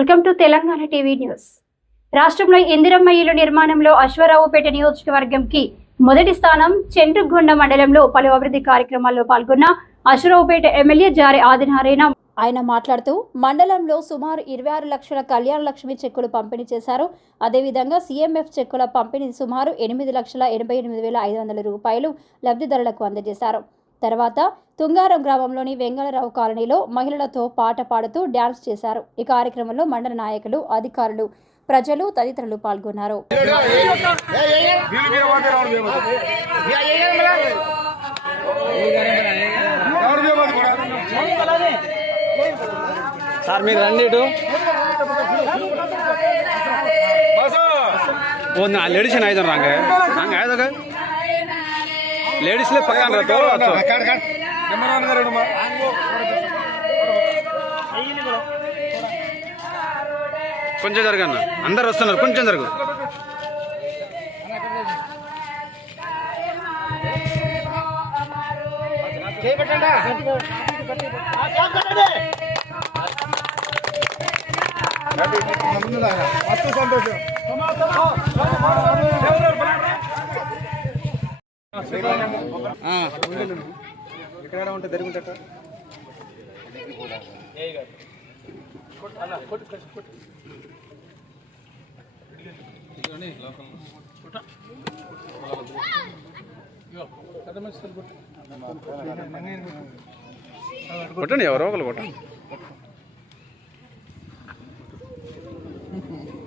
Welcome to Telangana TV news. రాష్ట్రంలో ఇందిరమ్మ ఇళ్ల నిర్మాణంలో అశ్వారావుపేట నియోజకవర్గంకి మొదటి స్థానం. చెంటుగొండ మండలంలో పలు అభివృద్ధి కార్యక్రమాల్లో పాల్గొన్న అశ్వారావుపేట ఎమ్మెల్యే జారే ఆదినారాయణ ఆయన మాట్లాడుతూ మండలంలో సుమారు 26 లక్షల కళ్యాణ లక్ష్మి చెక్కులు పంపిణీ చేశారు. అదేవిధంగా సీఎంఎఫ్ చెక్కుల పంపిణీ సుమారు 8,88,500 రూపాయలు లబ్ధిదారులకు అందజేశారు. తర్వాత తుంగారం గ్రామంలోని వెంగళరావు కాలనీలో మహిళలతో పాట పాడుతూ డ్యాన్స్ చేశారు. ఈ కార్యక్రమంలో మండల నాయకులు, అధికారులు, ప్రజలు తదితరులు పాల్గొన్నారు. సార్ మీరు రండి ఇటు లేడీస్ ఐదు రాంగ ఐదొక లేడీస్లే పక్కన కొంచెం జరగన్న అందరు వస్తున్నారు, కొంచెం జరుగు. సంతోషం ఇక్కడ ఉంటే జరుగుతుంట కొట్టండి, ఎవరో ఒకరు కొట్టండి.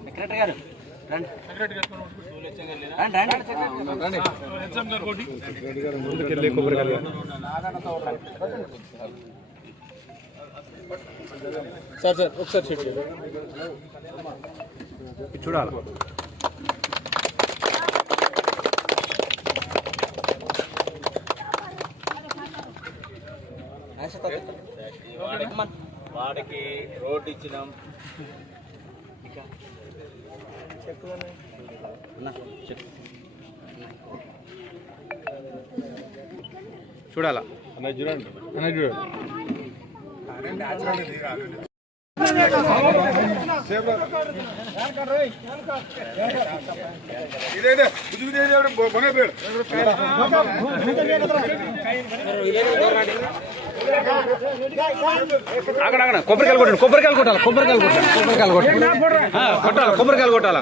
సెక్రటరీ గారు సార్ సార్ ఒకసారి చూడాలి. వాడికి రోడ్డు ఇచ్చినాం. చూడాలా అన్నయ్య చూడండి, అన్నయ్య చూడండి. అక్కడ కొబ్బరికాయలు కొట్టండి, కొబ్బరికాయలు కొట్టాలి, కొబ్బరికాయలు కొట్టాలి, కొబ్బరికాయలు కొట్టాలి, కొబ్బరికాయలు కొట్టాలా.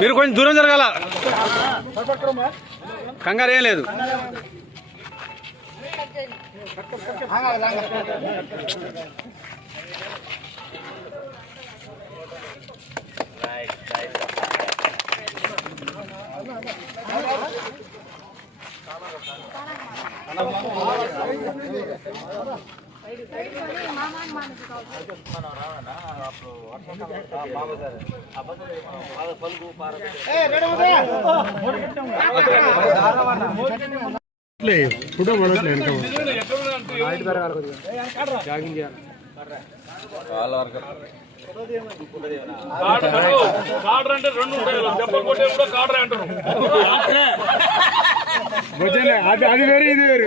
మీరు కొంచెం దూరం జరగాల, కంగారు ఏం లేదు. ఫోటో పడట్లే అది వేరే ఇది వేరు.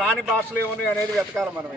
రాని భాషలు ఏమున్నాయి అనేది వెతకాలి మనం.